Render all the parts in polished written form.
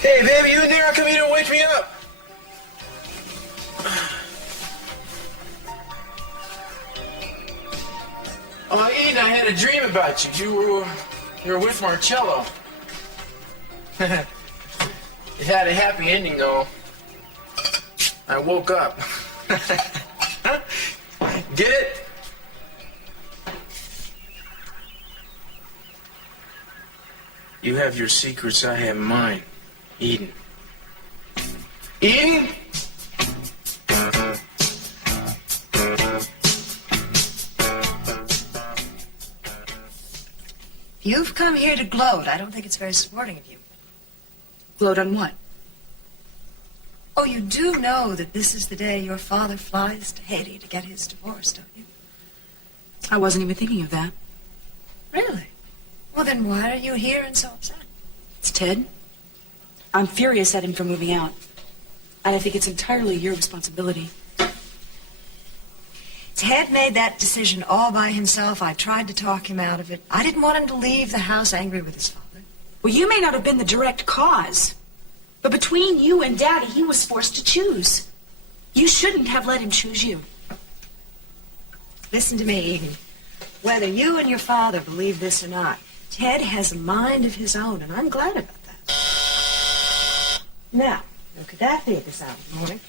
Hey, baby, you in there? Come here and wake me up. Oh, Eden, I had a dream about you. You were with Marcello. It had a happy ending, though. I woke up. Get it? You have your secrets, I have mine. Eden. Eden? You've come here to gloat. I don't think it's very sporting of you. Gloat on what? Oh, you do know that this is the day your father flies to Haiti to get his divorce, don't you? I wasn't even thinking of that. Really? Well, then why are you here and so upset? It's Ted. I'm furious at him for moving out. And I think it's entirely your responsibility. Ted made that decision all by himself. I tried to talk him out of it. I didn't want him to leave the house angry with his father. Well, you may not have been the direct cause. But between you and Daddy, he was forced to choose. You shouldn't have let him choose you. Listen to me, Eden. Whether you and your father believe this or not, Ted has a mind of his own, and I'm glad about that. Now, who could that be at this hour of the morning?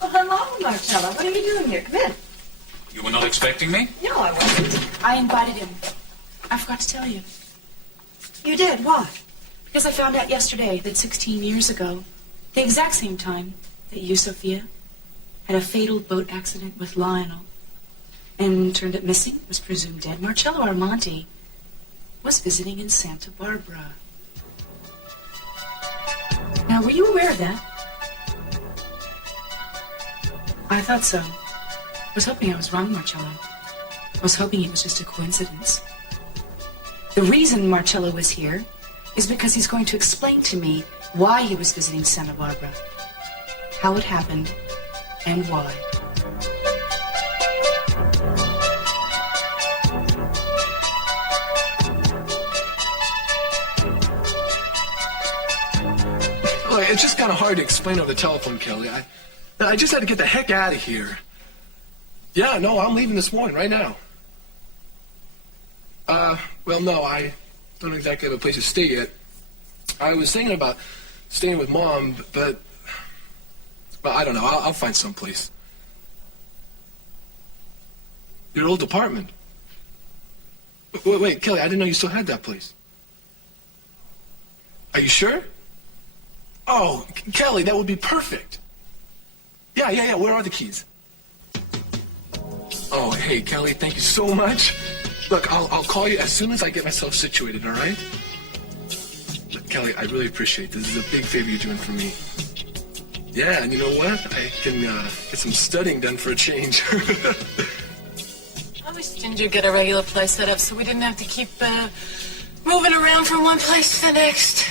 Well, hello, Marcello. What are you doing here? Come in. You were not expecting me? No, I wasn't. I invited him. I forgot to tell you. You did? Why? Because I found out yesterday that 16 years ago, the exact same time that you, Sophia, had a fatal boat accident with Lionel and turned up missing, was presumed dead, Marcello Armanti was visiting in Santa Bárbara. Now, were you aware of that? I thought so. I was hoping I was wrong, Marcello. I was hoping it was just a coincidence. The reason Marcello was here is because he's going to explain to me why he was visiting Santa Bárbara, how it happened, and why. Look, it's just kind of hard to explain over the telephone, Kelly. I just had to get the heck out of here. Yeah, no, I'm leaving this morning, right now. Well, no, I don't exactly have a place to stay yet. I was thinking about staying with Mom, but well, I don't know. I'll find someplace. Your old apartment? Wait, Kelly, I didn't know you still had that place. Are you sure? Oh, Kelly, that would be perfect. Yeah, where are the keys? Oh, hey, Kelly, thank you so much. Look, I'll call you as soon as I get myself situated, all right? Look, Kelly, I really appreciate this. This is a big favor you're doing for me. Yeah, and you know what? I can get some studying done for a change. I wish Ginger get a regular place set up so we didn't have to keep moving around from one place to the next.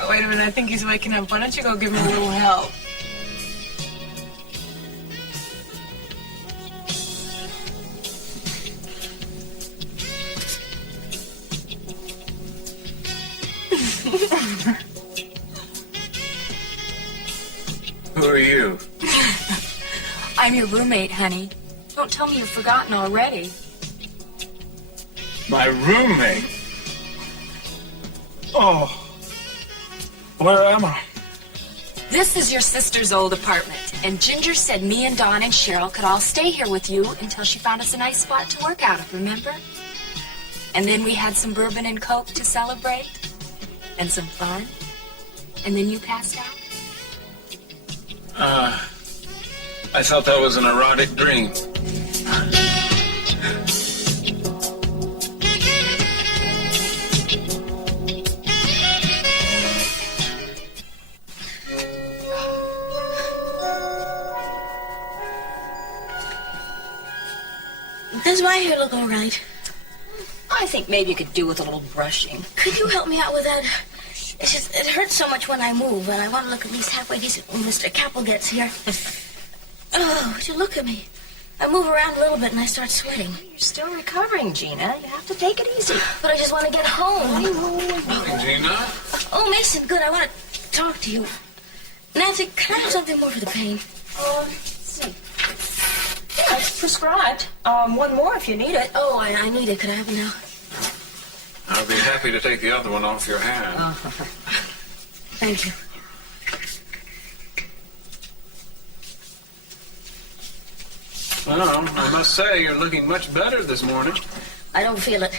Oh, wait a minute, I think he's waking up. Why don't you go give him a little help? Who are you? I'm your roommate, honey. Don't tell me you've forgotten already. My roommate? Oh. Where am I? This is your sister's old apartment, and Ginger said me and Dawn and Cheryl could all stay here with you until she found us a nice spot to work out of, remember? And then we had some bourbon and Coke to celebrate, and some fun, and then you passed out. I thought that was an erotic dream. Does my hair look all right? I think maybe you could do with a little brushing. Could you help me out with that? It's just, it hurts so much when I move, and I want to look at least halfway decent when Mr. Capel gets here. Oh, would you look at me? I move around a little bit and I start sweating. You're still recovering, Gina. You have to take it easy. But I just want to get home. Morning, Gina. Oh, Mason, good. I want to talk to you. Nancy, can I have something more for the pain? Let's see. Yeah, it's prescribed. One more if you need it. Oh, I need it. Could I have it now? I'll be happy to take the other one off your hand. Thank you. Well, I must say you're looking much better this morning. I don't feel it.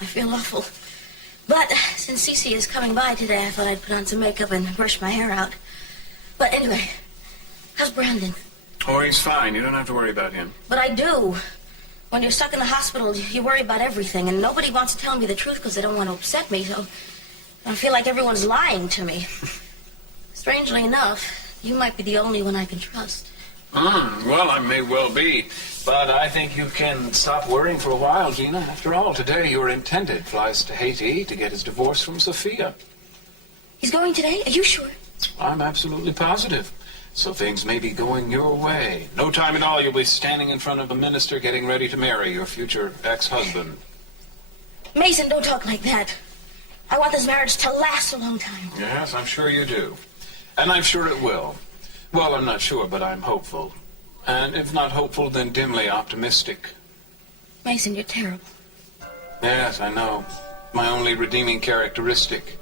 I feel awful. But since Cece is coming by today, I thought I'd put on some makeup and brush my hair out. But anyway, how's Brandon? Oh, he's fine. You don't have to worry about him. But I do. When you're stuck in the hospital, you worry about everything, and nobody wants to tell me the truth because they don't want to upset me, so I feel like everyone's lying to me. Strangely enough, you might be the only one I can trust. Well, I may well be, but I think you can stop worrying for a while, Gina. After all, today your intended flies to Haiti to get his divorce from Sophia. He's going today? Are you sure? I'm absolutely positive. So things may be going your way. No time at all, you'll be standing in front of a minister getting ready to marry your future ex-husband. Mason, don't talk like that. I want this marriage to last a long time. Yes, I'm sure you do. And I'm sure it will. Well, I'm not sure, but I'm hopeful. And if not hopeful, then dimly optimistic. Mason, you're terrible. Yes, I know. My only redeeming characteristic.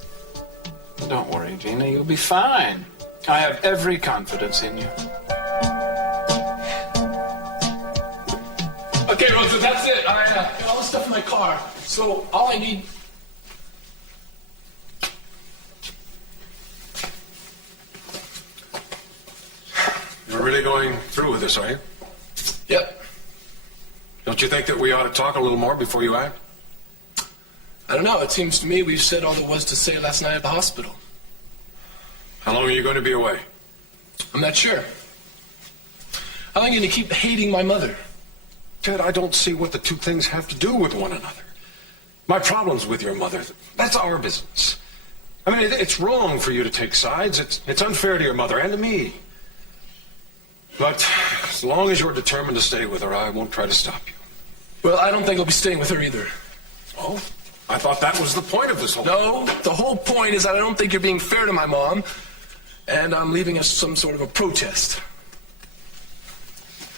But don't worry, Gina, you'll be fine. I have every confidence in you. Okay, Rosa, that's it. I got all the stuff in my car. So all I need... You're really going through with this, are you? Yep. Don't you think that we ought to talk a little more before you act? I don't know. It seems to me we've said all there was to say last night at the hospital. How long are you going to be away? I'm not sure. How long are you going to keep hating my mother? Ted, I don't see what the two things have to do with one another. My problems with your mother, that's our business. I mean, it's wrong for you to take sides. It's unfair to your mother and to me. But as long as you're determined to stay with her, I won't try to stop you. Well, I don't think I'll be staying with her either. Oh? I thought that was the point of this whole... No, the whole point is that I don't think you're being fair to my mom, and I'm leaving as some sort of a protest.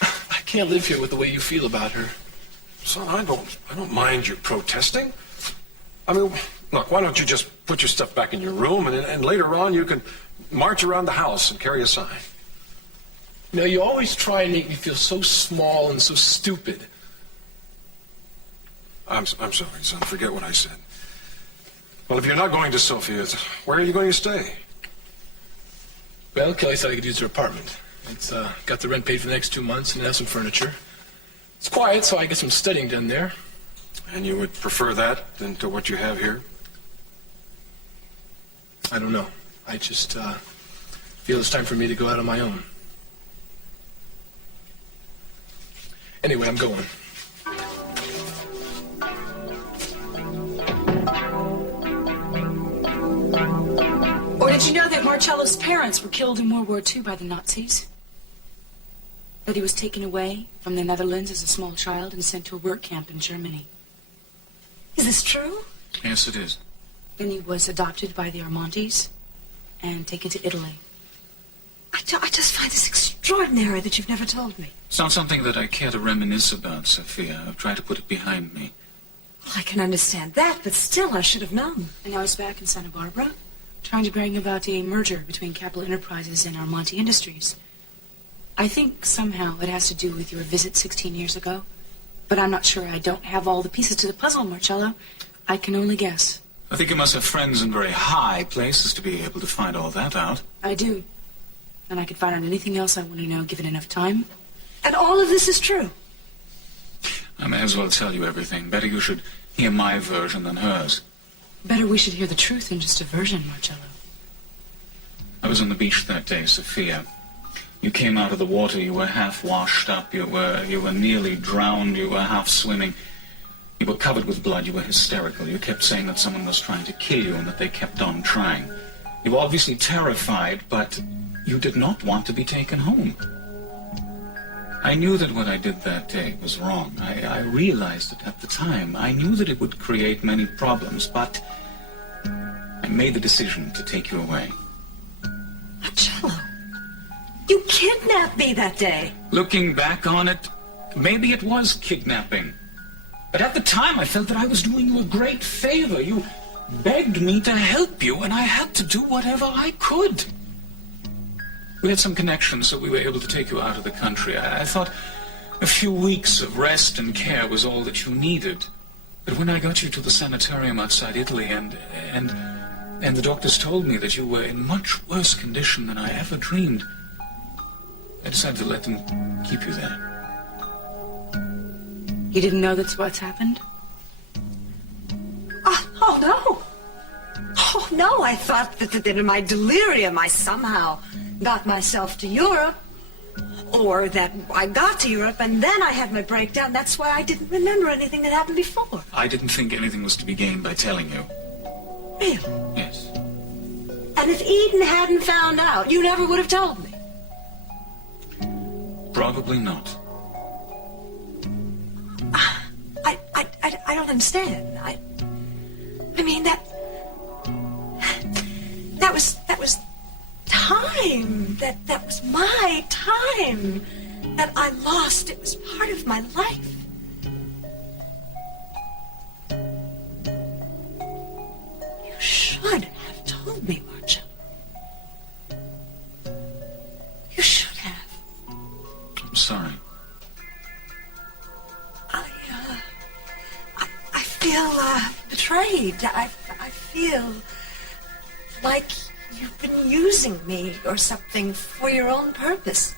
I can't live here with the way you feel about her. Son, I don't mind you protesting. I mean, look, why don't you just put your stuff back in your room, and later on you can march around the house and carry a sign. You know, you always try and make me feel so small and so stupid. I'm sorry, son. Forget what I said. Well, if you're not going to Sophia's, where are you going to stay? Well, Kelly said I could use her apartment. It's got the rent paid for the next 2 months and it has some furniture. It's quiet, so I get some studying done there. And you would prefer that than to what you have here? I don't know. I just feel it's time for me to go out on my own. Anyway, I'm going. Or did you know that Marcello's parents were killed in World War II by the Nazis? That he was taken away from the Netherlands as a small child and sent to a work camp in Germany? Is this true? Yes, it is. Then he was adopted by the Armantes and taken to Italy. I just find this extraordinary that you've never told me. It's not something that I care to reminisce about, Sophia. I've tried to put it behind me. Well, I can understand that, but still, I should have known. And now he's back in Santa Barbara, trying to bring about a merger between Capital Enterprises and Armante Industries. I think somehow it has to do with your visit 16 years ago, but I'm not sure. I don't have all the pieces to the puzzle, Marcello. I can only guess. I think you must have friends in very high places to be able to find all that out. I do. And I could find out anything else I want to know, given enough time. And all of this is true. I may as well tell you everything. Better you should hear my version than hers. Better we should hear the truth than just a version, Marcello. I was on the beach that day, Sophia. You came out of the water, you were half washed up, you were nearly drowned, you were half swimming. You were covered with blood, you were hysterical. You kept saying that someone was trying to kill you and that they kept on trying. You were obviously terrified, but you did not want to be taken home. I knew that what I did that day was wrong. I realized it at the time. I knew that it would create many problems, but I made the decision to take you away. Marcello, you kidnapped me that day. Looking back on it, maybe it was kidnapping. But at the time, I felt that I was doing you a great favor. You begged me to help you, and I had to do whatever I could. We had some connections, so we were able to take you out of the country. I thought a few weeks of rest and care was all that you needed. But when I got you to the sanitarium outside Italy, and the doctors told me that you were in much worse condition than I ever dreamed, I decided to let them keep you there. You didn't know that's what's happened? Oh, no. Oh, no, I thought that in my delirium I somehow got myself to Europe, or that I got to Europe and then I had my breakdown. That's why I didn't remember anything that happened before. I didn't think anything was to be gained by telling you. Really? Yes. And if Eden hadn't found out, you never would have told me. Probably not. I don't understand. I mean, that was time. That was my time that I lost. It was part of my life. You should have told me, Marcello. You should have. I'm sorry. I feel betrayed. I feel like you've been using me or something for your own purpose.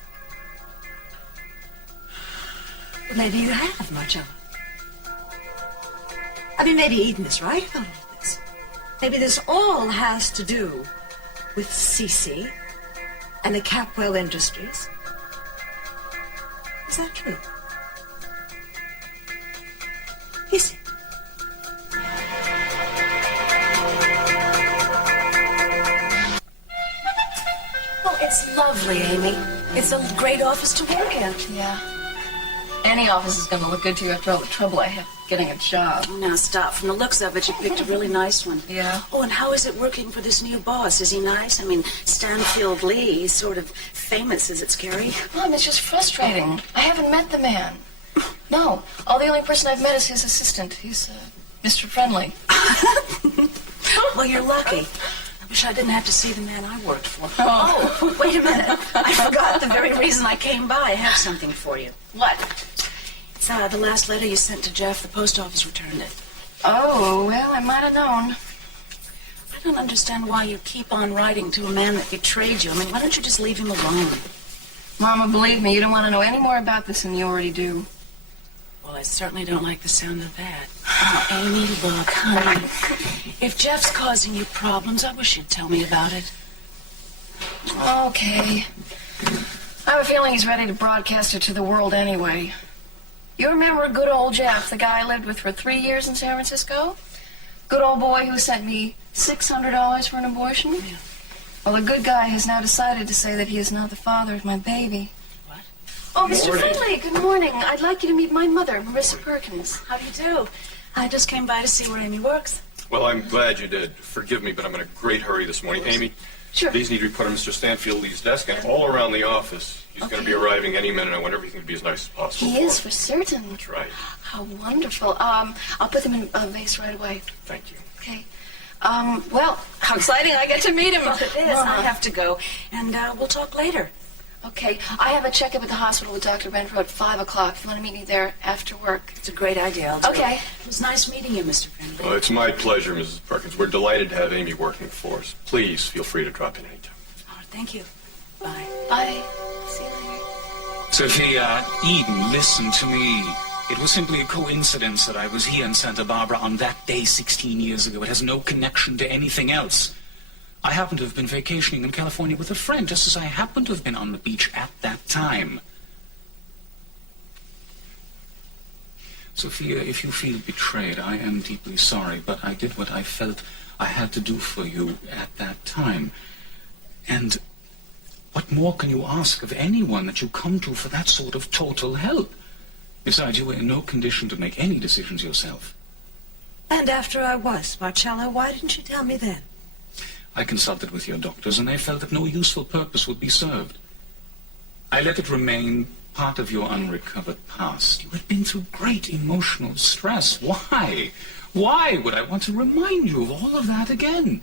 Maybe you have, Marcello. I mean, maybe Eden is right about all this. Maybe this all has to do with Cece and the Capwell Industries. Is that true? Is it? It's lovely, Amy. It's a great office to work in. Yeah. Any office is going to look good to you after all the trouble I had getting a job. Now stop. From the looks of it, you picked a really nice one. Yeah. Oh, and how is it working for this new boss? Is he nice? I mean, Stanfield Lee, he's sort of famous. Is it scary? Mom, it's just frustrating. I haven't met the man. No. The only person I've met is his assistant. He's Mr. Friendly. Well, you're lucky. I wish I didn't have to see the man I worked for. Oh, Wait a minute. I forgot the very reason I came by. I have something for you. what? It's the last letter you sent to Jeff. The post office returned it. Oh, well, I might have known. I don't understand why you keep on writing to a man that betrayed you. I mean, why don't you just leave him alone? Mama, believe me, you don't want to know any more about this than you already do. Well, I certainly don't like the sound of that. Oh, Amy, look, honey. If Jeff's causing you problems, I wish you'd tell me about it. Okay. I have a feeling he's ready to broadcast it to the world anyway. You remember good old Jeff, the guy I lived with for 3 years in San Francisco? Good old boy who sent me $600 for an abortion? Yeah. Well, the good guy has now decided to say that he is not the father of my baby. What? Oh, Mr. Friendly, good morning. I'd like you to meet my mother, Marissa Perkins. How do you do? I just came by to see where Amy works. Well, I'm glad you did. Forgive me, but I'm in a great hurry this morning. Amy, Sure. these need to be put on Mr. Stanfield Lee's desk and all around the office. He's going to be arriving any minute. I want everything to be as nice as possible. He is, for certain. That's right. How wonderful. I'll put them in a vase right away. Thank you. Okay. Well, how exciting. I get to meet him. Well, it is. I have to go, and we'll talk later. Okay. I have a checkup at the hospital with Dr. Renfro at 5 o'clock. If you want to meet me there after work. It's a great idea. I'll do Okay. it was nice meeting you, Mr. Friendly. Well, it's my pleasure, Mrs. Perkins. We're delighted to have Amy working for us. Please feel free to drop in anytime. Oh, thank you. Bye. Bye. See you later. Sophia, Eden, listen to me. It was simply a coincidence that I was here in Santa Bárbara on that day 16 years ago. It has no connection to anything else. I happen to have been vacationing in California with a friend, just as I happened to have been on the beach at that time. Sophia, if you feel betrayed, I am deeply sorry, but I did what I felt I had to do for you at that time. And What more can you ask of anyone that you come to for that sort of total help? Besides, you were in no condition to make any decisions yourself. And after I was, Marcello, why didn't you tell me then? I consulted with your doctors, and they felt that no useful purpose would be served. I let it remain part of your unrecovered past. You had been through great emotional stress. Why? Why would I want to remind you of all of that again?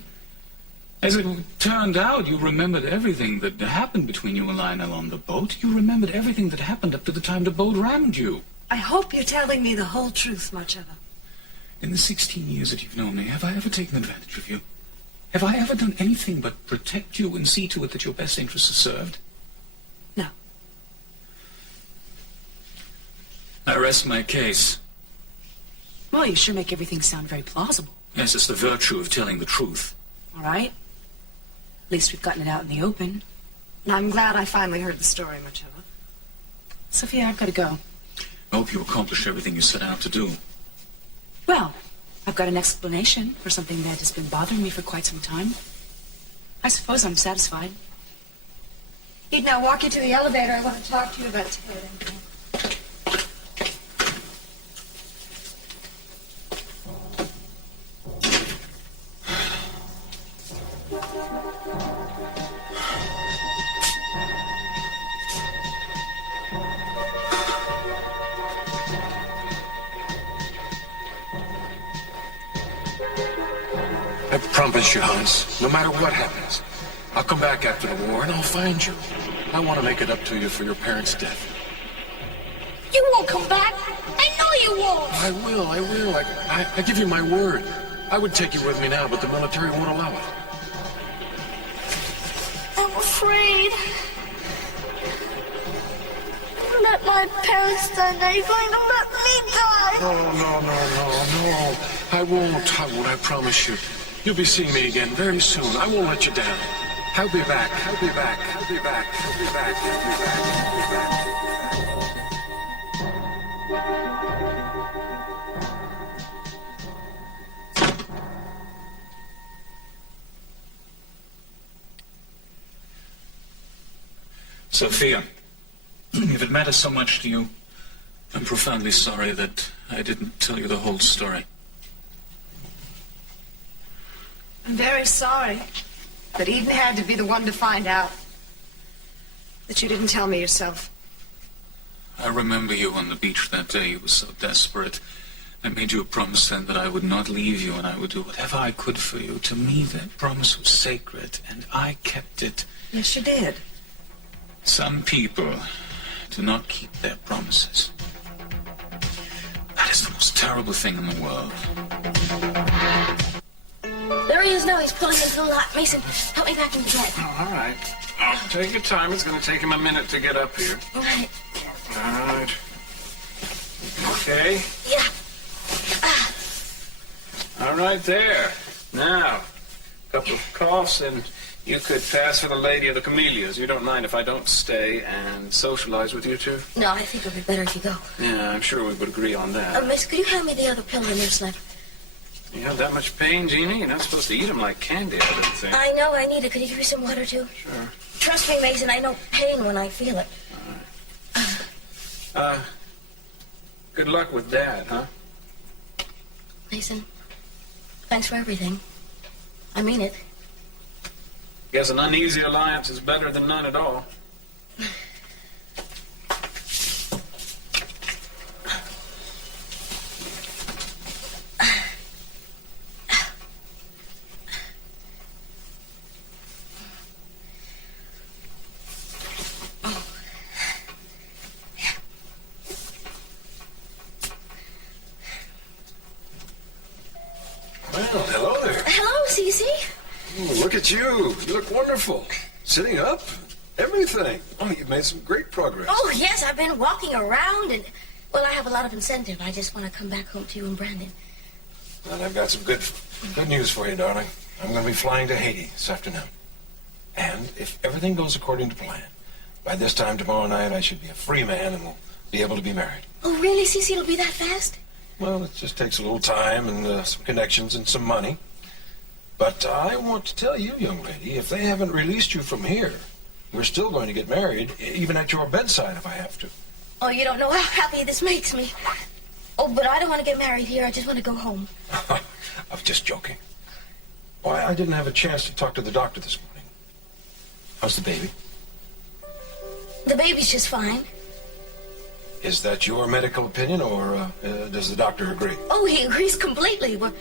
As it turned out, you remembered everything that happened between you and Lionel on the boat. You remembered everything that happened up to the time the boat rammed you. I hope you're telling me the whole truth, Marcello. In the 16 years that you've known me, have I ever taken advantage of you? Have I ever done anything but protect you and see to it that your best interests are served? No. I rest my case. Well, you sure make everything sound very plausible. Yes, it's the virtue of telling the truth. All right. At least we've gotten it out in the open. I'm glad I finally heard the story, Marcello. Sophia, I've got to go. I hope you accomplished everything you set out to do. Well, I've got an explanation for something that has been bothering me for quite some time. I suppose I'm satisfied. Eden, I'll walk you to the elevator. I want to talk to you about ticketing. I promise you, Hans, no matter what happens, I'll come back after the war and I'll find you. I want to make it up to you for your parents' death. You won't come back. I know you won't. I will. I give you my word. I would take you with me now, but the military won't allow it. I'm afraid. Let my parents die. Now you're going to let me die. No. I won't. I promise you. You'll be seeing me again very soon. I won't let you down. I'll be back. Sophia, if it matters so much to you, I'm profoundly sorry that I didn't tell you the whole story. I'm very sorry that Eden had to be the one to find out. That you didn't tell me yourself. I remember you on the beach that day. You were so desperate. I made you a promise then that I would not leave you and I would do whatever I could for you. To me, that promise was sacred, and I kept it. Yes, you did. Some people do not keep their promises. That is the most terrible thing in the world. There he is now. He's pulling into the lot. Mason, help me back into bed. Oh, all right. Take your time. It's going to take him a minute to get up here. All right. All right. Okay. Yeah. All right there. Now, a couple of coughs and you could pass for the lady of the camellias. You don't mind if I don't stay and socialize with you two? No, I think it would be better if you go. Yeah, I'm sure we would agree on that. Miss, could you hand me the other pill in your slip? You have that much pain, Jeannie? You're not supposed to eat them like candy, I didn't think. I know I need it. Could you give me some water, too? Sure. Trust me, Mason, I know pain when I feel it. Good luck with Dad, huh? Mason, thanks for everything. I mean it. Guess an uneasy alliance is better than none at all. Well, hello there. Hello, Cece. Ooh, look at you. You look wonderful. Sitting up, everything. Oh, you've made some great progress. Oh, yes, I've been walking around and, well, I have a lot of incentive. I just want to come back home to you and Brandon. And I've got some good news for you, darling. I'm going to be flying to Haiti this afternoon. And if everything goes according to plan, by this time tomorrow night I should be a free man and will be able to be married. Oh, really, Cece? It'll be that fast? Well, it just takes a little time and some connections and some money. But I want to tell you, young lady, if they haven't released you from here, we're still going to get married, even at your bedside if I have to. Oh, you don't know how happy this makes me. Oh, but I don't want to get married here. I just want to go home. I was just joking. Why, I didn't have a chance to talk to the doctor this morning. How's the baby? The baby's just fine. Is that your medical opinion, or does the doctor agree? Oh, he agrees completely. We're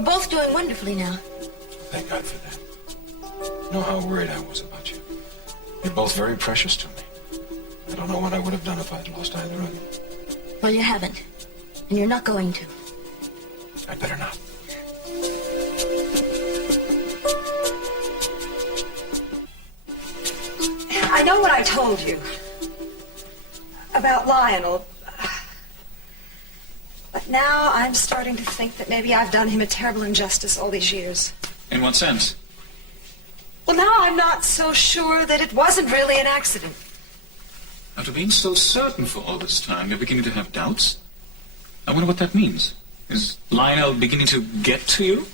both doing wonderfully now. Thank God for that. You know how worried I was about you. You're both very precious to me. I don't know what I would have done if I'd lost either of you. Well, you haven't. And you're not going to. I better not. I know what I told you about Lionel. But now I'm starting to think that maybe I've done him a terrible injustice all these years. In what sense? Well, now I'm not so sure that it wasn't really an accident. After being so certain for all this time, you're beginning to have doubts? I wonder what that means. Is Lionel beginning to get to you?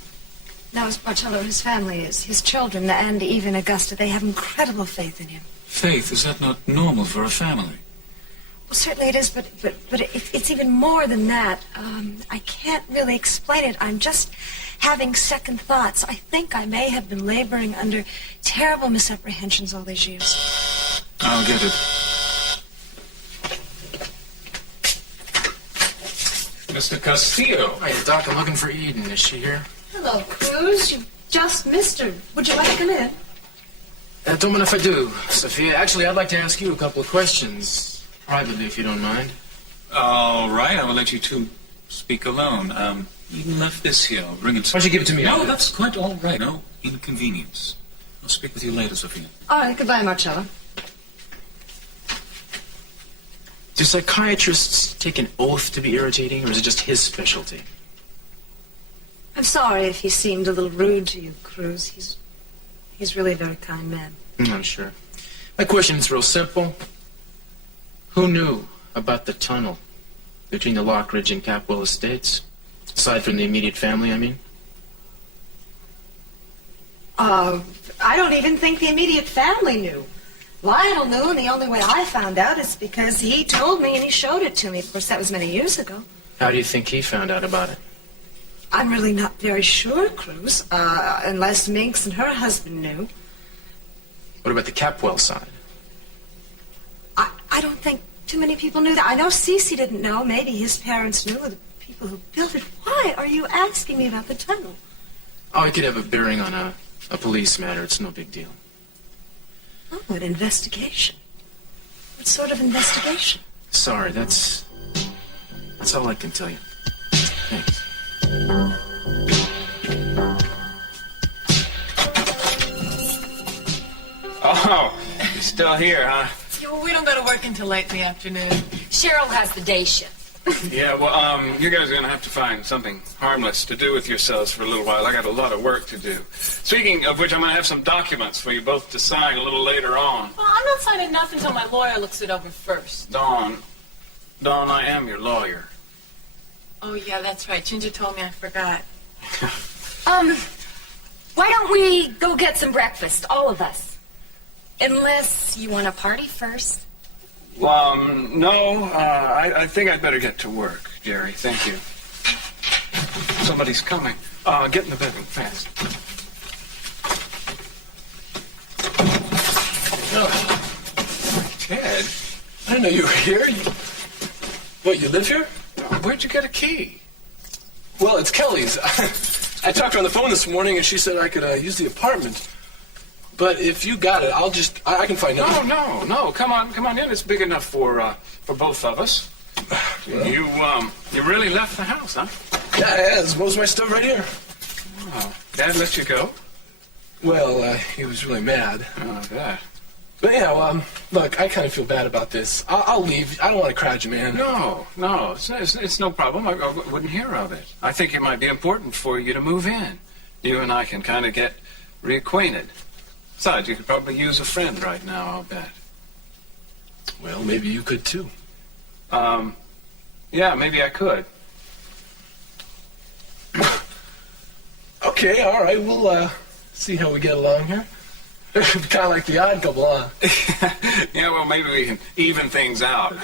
Now, as Marcello, his family is, his children, and even Augusta, they have incredible faith in him. Faith, is that not normal for a family? Well, certainly it is, but it's even more than that. I can't really explain it. I'm just having second thoughts. I think I may have been laboring under terrible misapprehensions all these years. I'll get it. Mr. Castillo. Hey, Doc, I'm looking for Eden. Is she here? Hello, Cruz. You just missed her. Would you like to come in? Don't mind if I do, Sophia. Actually, I'd like to ask you a couple of questions. Privately, if you don't mind. All right, I will let you two speak alone. Eden left this here. I'll bring it. Why don't you give it to me? No, that's quite all right. No inconvenience. I'll speak with you later, Sophia. All right, goodbye, Marcello. Do psychiatrists take an oath to be irritating, or is it just his specialty? I'm sorry if he seemed a little rude to you, Cruz. He's really a very kind man. I'm sure. My question is real simple. Who knew about the tunnel between the Lockridge and Capwell estates? Aside from the immediate family, I mean? I don't even think the immediate family knew. Lionel knew, and the only way I found out is because he told me and he showed it to me. Of course, that was many years ago. How do you think he found out about it? I'm really not very sure, Cruz, unless Minx and her husband knew. What about the Capwell side? I don't think too many people knew that. I know Cece didn't know. Maybe his parents knew, or the people who built it. Why are you asking me about the tunnel? Oh, it could have a bearing on a police matter. It's no big deal. Oh, an investigation. What sort of investigation? Sorry, that's all I can tell you. Thanks. Oh, you're still here, huh? Yeah, well, we don't go to work until late in the afternoon. Cheryl has the day shift. Yeah, well, you guys are going to have to find something harmless to do with yourselves for a little while. I got a lot of work to do. Speaking of which, I'm going to have some documents for you both to sign a little later on. Well, I'm not signing nothing until my lawyer looks it over first. Dawn, I am your lawyer. Oh, yeah, that's right. Ginger told me I forgot. Why don't we go get some breakfast, all of us? Unless you want to party first. Well, no, I think I'd better get to work, Jerry. Thank you. Somebody's coming. Get in the bedroom, fast. Oh, Ted, I didn't know you were here. What, you live here? where'd you get a key? Well, it's Kelly's. I talked to her on the phone this morning, and she said I could use the apartment. But if you got it, I can find out. No. Come on in. It's big enough for both of us. You really left the house, huh? Yeah, there's most of my stuff right here. Oh, Dad let you go? Well, he was really mad. Oh, that. But yeah, look, I kind of feel bad about this. I'll leave. I don't want to crowd you, man. No, it's no problem. I wouldn't hear of it. I think it might be important for you to move in. You and I can kind of get reacquainted. Besides, you could probably use a friend right now, I'll bet. Well, maybe you could, too. Yeah, maybe I could. Okay, all right. We'll see how we get along here. Kind of like the Odd Couple, huh? Yeah, well, maybe we can even things out.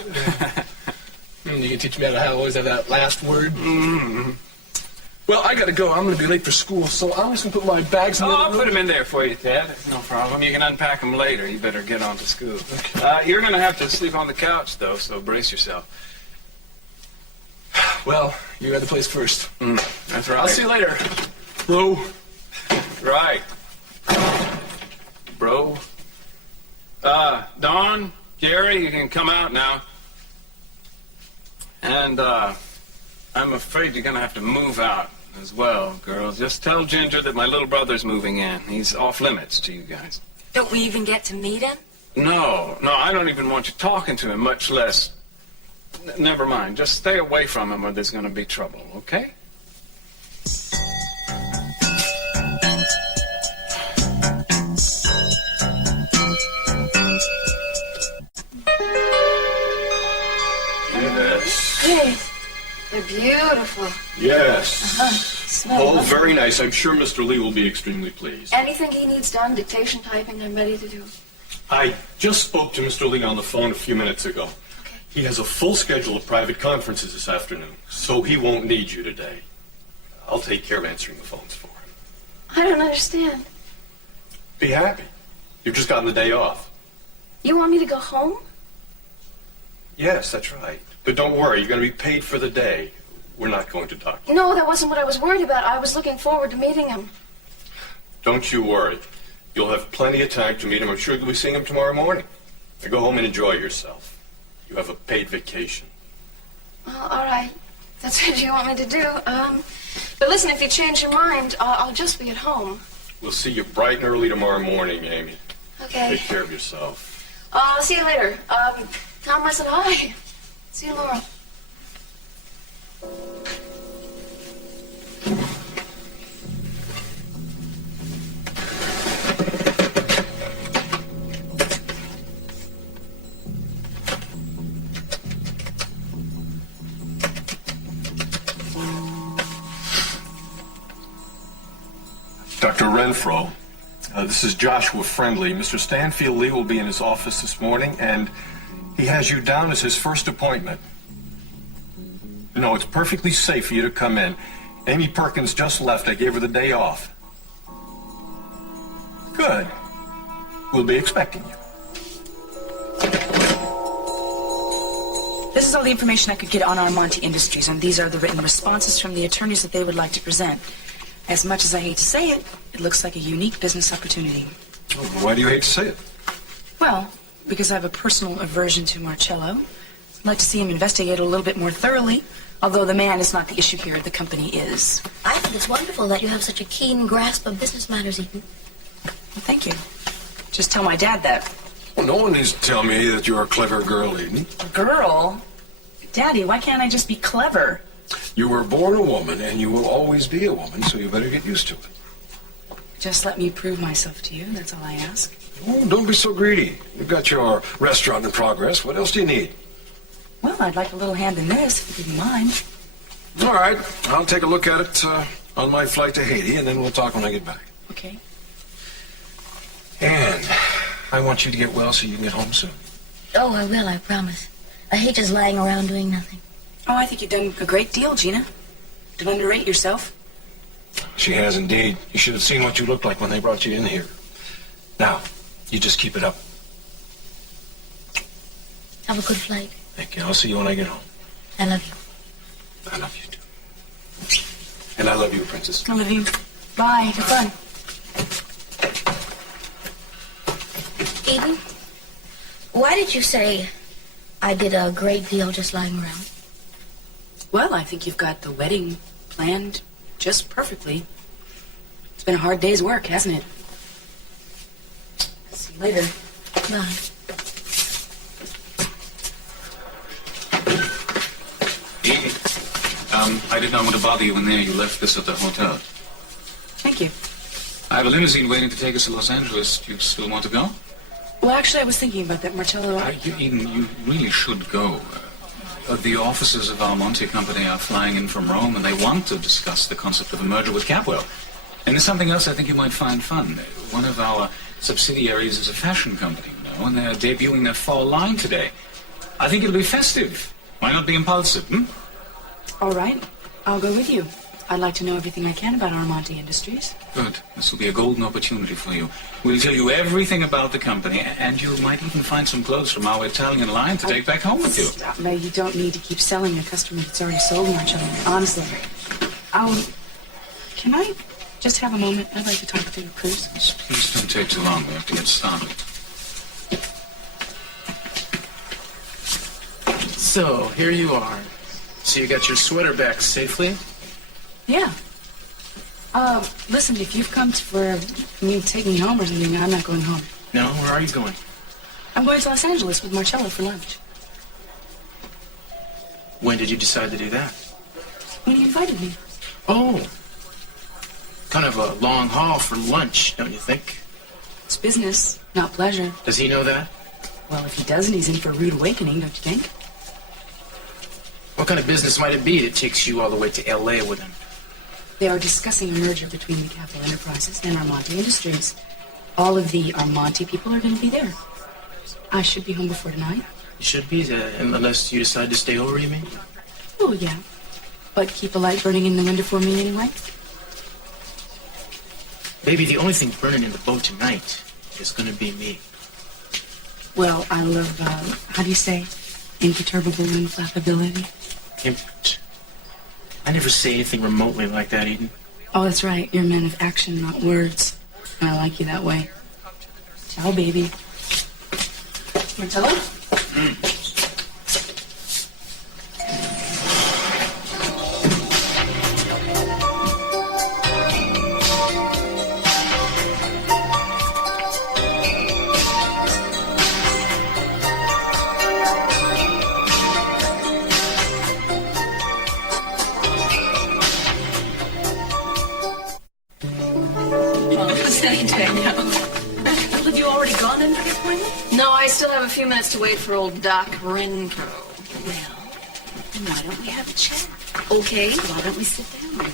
You can teach me how to always have that last word? Mm-hmm. Well, I gotta go. I'm gonna be late for school, so I'm just gonna put my bags in the I'll room. put them in there for you, Ted. No problem. You can unpack them later. You better get on to school. Okay. You're gonna have to sleep on the couch, though, so brace yourself. Well, you had the place first. That's right. I'll see you later, bro. Right. Bro. Dawn, Gary, you can come out now. And, I'm afraid you're gonna have to move out as well, girls. Just tell Ginger that my little brother's moving in. He's off limits to you guys. Don't we even get to meet him? No, I don't even want you talking to him, much less... Never mind. Just stay away from him or there's gonna be trouble, okay? Yes. They're beautiful. Yes. Smell Oh, lovely. very nice. I'm sure Mr. Lee will be extremely pleased. Anything he needs done, dictation, typing, I'm ready to do. I just spoke to Mr. Lee on the phone a few minutes ago. Okay. He has a full schedule of private conferences this afternoon, so he won't need you today. I'll take care of answering the phones for him. I don't understand. Be happy. You've just gotten the day off. You want me to go home? Yes, that's right. But don't worry, you're going to be paid for the day. We're not going to dock you. No, that wasn't what I was worried about. I was looking forward to meeting him. Don't you worry. You'll have plenty of time to meet him. I'm sure you'll be seeing him tomorrow morning. Now go home and enjoy yourself. You have a paid vacation. Well, all right. That's what you want me to do. But listen, if you change your mind, I'll just be at home. We'll see you bright and early tomorrow morning, Amy. Okay. Take care of yourself. I'll see you later. Tom, I said hi. See you tomorrow. Dr. Renfro, this is Joshua Friendly. Mr. Stanfield Lee will be in his office this morning, and he has you down as his first appointment. No, it's perfectly safe for you to come in. Amy Perkins just left. I gave her the day off. Good. We'll be expecting you. This is all the information I could get on Armonte Industries, and these are the written responses from the attorneys that they would like to present. As much as I hate to say it, it looks like a unique business opportunity. Why do you hate to say it? Well, because I have a personal aversion to Marcello. I'd like to see him investigated a little bit more thoroughly, although the man is not the issue here, the company is. I think it's wonderful that you have such a keen grasp of business matters, Eden. Well, thank you. Just tell my dad that. Well, no one needs to tell me that you're a clever girl, Eden. Girl? Daddy, why can't I just be clever? You were born a woman, and you will always be a woman, so you better get used to it. Just let me prove myself to you, that's all I ask. Oh, don't be so greedy. You've got your restaurant in progress. What else do you need? Well, I'd like a little hand in this, if you didn't mind. All right. I'll take a look at it on my flight to Haiti, and then we'll talk when I get back. Okay. And I want you to get well so you can get home soon. Oh, I will, I promise. I hate just lying around doing nothing. Oh, I think you've done a great deal, Gina. Don't underrate yourself. She has indeed. You should have seen what you looked like when they brought you in here. Now, you just keep it up. Have a good flight. Thank you. I'll see you when I get home. I love you. I love you, too. And I love you, Princess. I love you. Bye. Have fun. Eden, why did you say I did a great deal just lying around? Well, I think you've got the wedding planned just perfectly. It's been a hard day's work, hasn't it? See you later. Bye. Edie, I did not want to bother you in there. You left this at the hotel. Thank you. I have a limousine waiting to take us to Los Angeles. Do you still want to go? Well, actually, I was thinking about that, Marcello. Eden, you really should go. The officers of Almonte Company are flying in from Rome, and they want to discuss the concept of a merger with Capwell. And there's something else I think you might find fun. One of our subsidiaries is a fashion company, you know, and they're debuting their fall line today. I think it'll be festive. Why not be impulsive, All right. I'll go with you. I'd like to know everything I can about Armante Industries. Good. This will be a golden opportunity for you. We'll tell you everything about the company, and you might even find some clothes from our Italian line to take back home with you. Stop, May. You don't need to keep selling a customer that's already sold Marcello. Honestly. Can I just have a moment? I'd like to talk to Cruz. Please don't take too long. We have to get started. So, here you are. So you got your sweater back safely? Yeah. Listen, if you've come for me to take me home or something, I'm not going home. No? Where are you going? I'm going to Los Angeles with Marcello for lunch. When did you decide to do that? When he invited me. Oh. Kind of a long haul for lunch, don't you think? It's business, not pleasure. Does he know that? Well, if he doesn't, he's in for a rude awakening, don't you think? What kind of business might it be that takes you all the way to L.A. with him? They are discussing a merger between the Capital Enterprises and Armante Industries. All of the Armante people are going to be there. I should be home before tonight. You should be, unless you decide to stay over, you mean? Oh, yeah. But keep a light burning in the window for me anyway. Baby, the only thing burning in the boat tonight is going to be me. Well, I love, how do you say, imperturbable inflappability? I never say anything remotely like that, Eden. Oh, that's right. You're a man of action, not words. And I like you that way. Ciao, baby. Marcello? Have you already gone into the appointment? No, I still have a few minutes to wait for old Doc Renfro. Well, then why don't we have a chat? Okay. Why don't we sit down?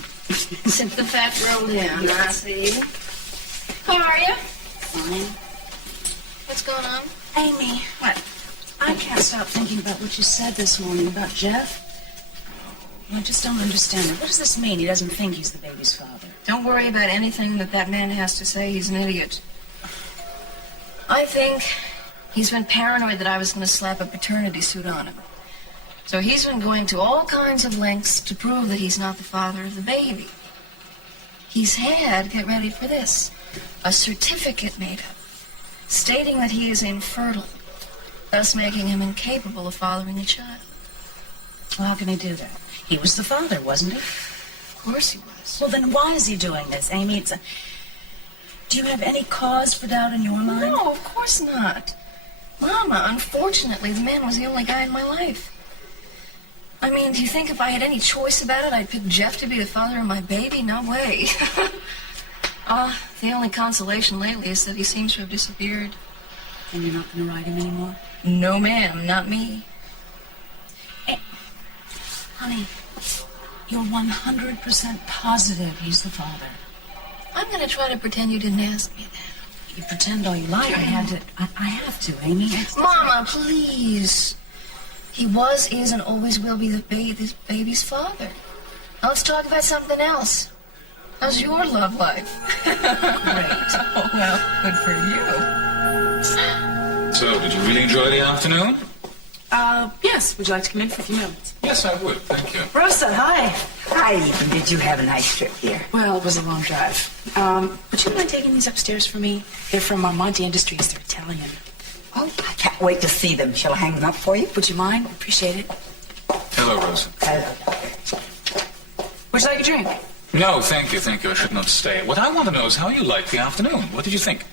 Sit the fat girl down. I see. How are you? Fine. What's going on? Amy. What? I can't stop thinking about what you said this morning about Jeff. I just don't understand it. What does this mean? He doesn't think he's the baby's father. Don't worry about anything that man has to say. He's an idiot. I think he's been paranoid that I was going to slap a paternity suit on him. So he's been going to all kinds of lengths to prove that he's not the father of the baby. He's had, get ready for this, a certificate made up stating that he is infertile, thus making him incapable of fathering a child. Well, how can he do that? He was the father, wasn't he? Of course he was. Well, then why is he doing this, Amy? Do you have any cause for doubt in your mind? No, of course not. Mama, unfortunately, the man was the only guy in my life. I mean, do you think if I had any choice about it, I'd pick Jeff to be the father of my baby? No way. The only consolation lately is that he seems to have disappeared. And you're not going to ride him anymore? No, ma'am, not me. Hey, honey, you're 100% positive he's the father. I'm going to try to pretend you didn't ask me that. You pretend all you like. I have to, Amy. Mama, please. He was, is, and always will be this baby's father. Now let's talk about something else. How's your love life? Great. Oh, well, good for you. So, did you really enjoy the afternoon? Yes. Would you like to come in for a few minutes? Yes, I would. Thank you. Rosa, hi. Hi, Ethan. Did you have a nice trip here? Well, it was a long drive. Would you mind taking these upstairs for me? They're from Armante Industries. They're Italian. Oh, I can't wait to see them. Shall I hang them up for you? Would you mind? Appreciate it. Hello, Rosa. Hello, Doctor. Would you like a drink? No, thank you. I should not stay. What I want to know is how you liked the afternoon. What did you think?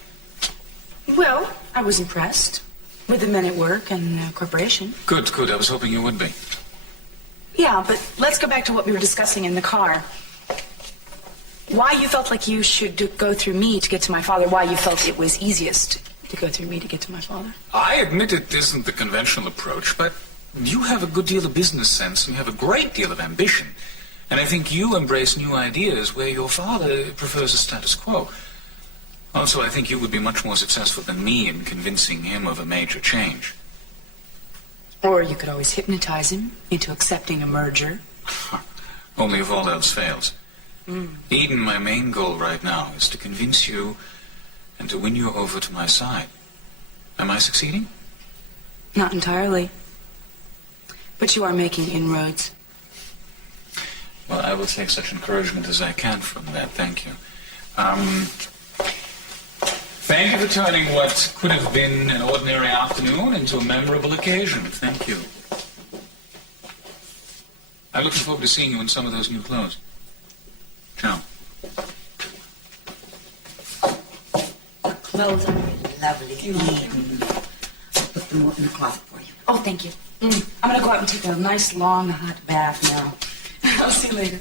Well, I was impressed with the men at work and corporation. Good. I was hoping you would be. Yeah, but let's go back to what we were discussing in the car. Why you felt like you should go through me to get to my father. Why you felt it was easiest to go through me to get to my father. I admit it isn't the conventional approach, but you have a good deal of business sense and you have a great deal of ambition. And I think you embrace new ideas where your father prefers a status quo. Also, I think you would be much more successful than me in convincing him of a major change. Or you could always hypnotize him into accepting a merger. Only if all else fails. Eden, my main goal right now is to convince you and to win you over to my side. Am I succeeding? Not entirely. But you are making inroads. Well, I will take such encouragement as I can from that. Thank you. Thank you for turning what could have been an ordinary afternoon into a memorable occasion. Thank you. I'm looking forward to seeing you in some of those new clothes. Ciao. The clothes are lovely, Eden. I'll put them in the closet for you. Oh, thank you. I'm going to go out and take a nice, long, hot bath now. I'll see you later.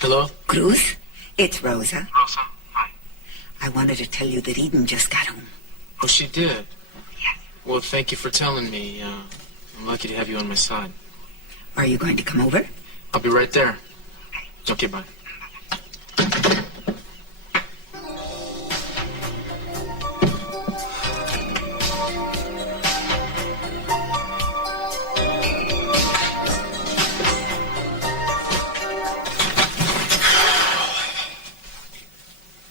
Hello? Cruz, it's Rosa. Rosa, hi. I wanted to tell you that Eden just got home. Oh, she did? Yes. Well, thank you for telling me. I'm lucky to have you on my side. Are you going to come over? I'll be right there. Okay, bye.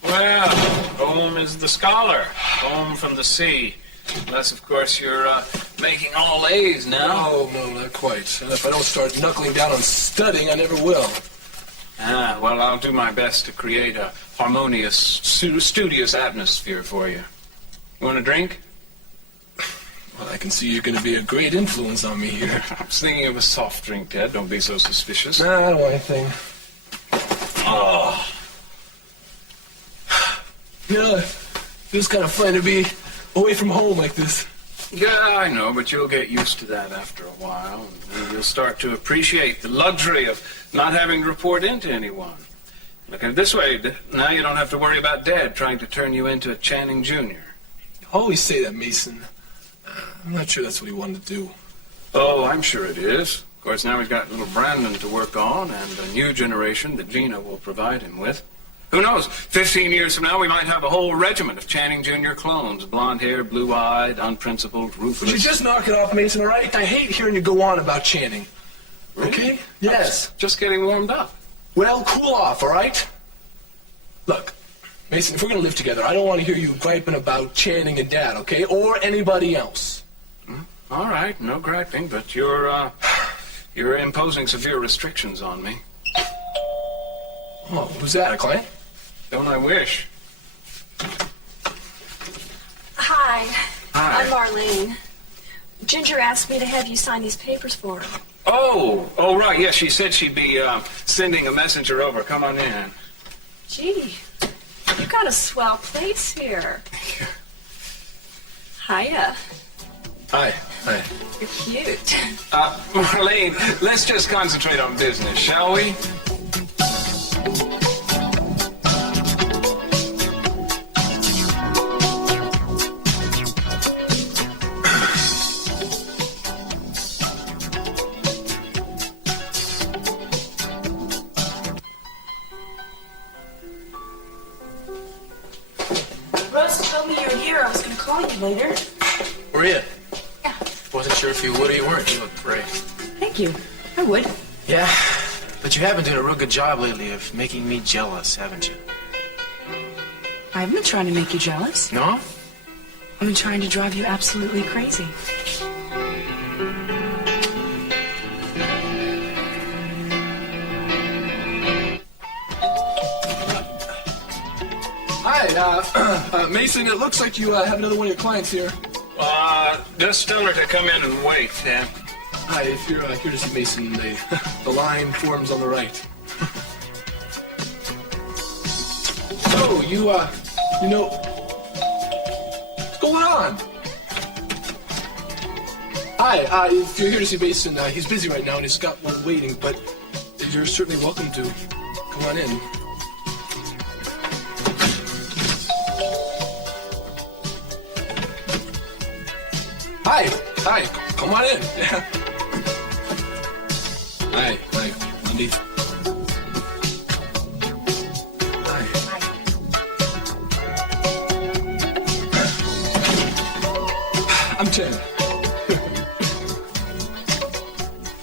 Well, home is the scholar. Home from the sea. Unless, of course, you're making all A's now. No, not quite. And if I don't start knuckling down on studying, I never will. Well, I'll do my best to create a harmonious, studious atmosphere for you. You want a drink? Well, I can see you're going to be a great influence on me here. I was thinking of a soft drink, Ted. Don't be so suspicious. Nah, I don't want anything. Oh. You know, it feels kind of fun to be away from home like this. Yeah, I know, but you'll get used to that after a while. And you'll start to appreciate the luxury of not having to report in to anyone. Look at it this way, now you don't have to worry about Dad trying to turn you into a Channing Jr. You always say that, Mason. I'm not sure that's what he wanted to do. Oh, I'm sure it is. Of course, now he's got little Brandon to work on and a new generation that Gina will provide him with. Who knows? 15 years from now, we might have a whole regiment of Channing Jr. clones. Blonde-haired, blue-eyed, unprincipled, ruthless. Would you just knock it off, Mason, all right? I hate hearing you go on about Channing. Okay? Yes. Just getting warmed up. Well, cool off, all right? Look, Mason, if we're going to live together, I don't want to hear you griping about Channing and Dad, okay? Or anybody else. All right, no griping, but you're imposing severe restrictions on me. Oh, who's that, a client? Don't I wish? Hi. Hi. I'm Marlene. Ginger asked me to have you sign these papers for her. Oh, right, yes, she said she'd be sending a messenger over. Come on in. Gee, you got a swell place here. Hiya. Hi. You're cute. Marlene, let's just concentrate on business, shall we? Rose told me you were here. I was going to call you later. Were you? Yeah. Wasn't sure if you would or you weren't. You look great. Thank you. I would. Yeah, but you have been doing a real good job lately of making me jealous, haven't you? I haven't been trying to make you jealous. No? I've been trying to drive you absolutely crazy. Hi, Mason, it looks like you have another one of your clients here. Just tell her to come in and wait, Dan. Hi, if you're here to see Mason, the line forms on the right. So, you know, what's going on? Hi, if you're here to see Mason, he's busy right now and he's got one waiting, but you're certainly welcome to come on in. Hi, come on in. Hi, Wendy. Hi. I'm Tim.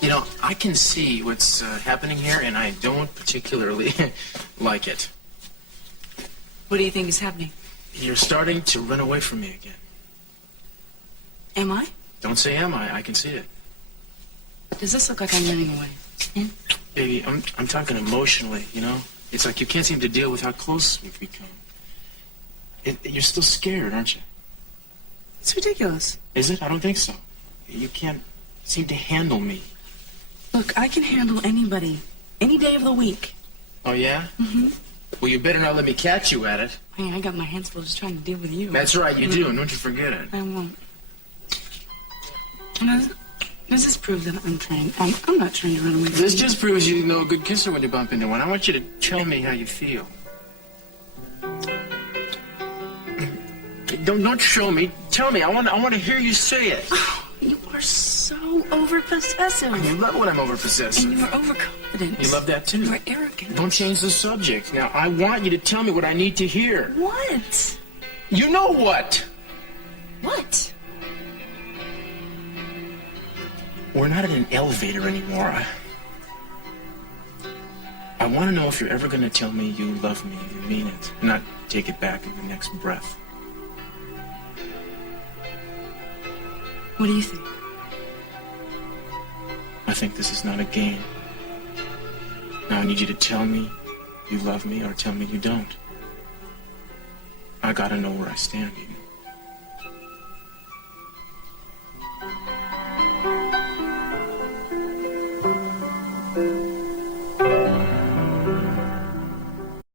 You know, I can see what's happening here, and I don't particularly like it. What do you think is happening? You're starting to run away from me again. Am I? Don't say am I can see it. Does this look like I'm running away? Baby, I'm talking emotionally, you know? It's like you can't seem to deal with how close we've become. You're still scared, aren't you? It's ridiculous. Is it? I don't think so. You can't seem to handle me. Look, I can handle anybody, any day of the week. Oh, yeah? Mm-hmm. Well, you better not let me catch you at it. Hey, I got my hands full just trying to deal with you. That's right, you do, and don't you forget it. I won't. Does this prove that I'm trying? I'm not trying to run away from This you. just proves you're no good kisser when you bump into one. I want you to tell me how you feel. Don't show me. Tell me. I want to hear you say it. Oh, you are so overpossessive. You love when I'm overpossessive. And you are overconfident. You love that too. You are arrogant. Don't change the subject. Now, I want you to tell me what I need to hear. What? You know what? What? We're not in an elevator anymore. I want to know if you're ever going to tell me you love me, you mean it, not take it back in the next breath. What do you think? I think this is not a game. Now I need you to tell me you love me or tell me you don't. I gotta know where I stand, Eden.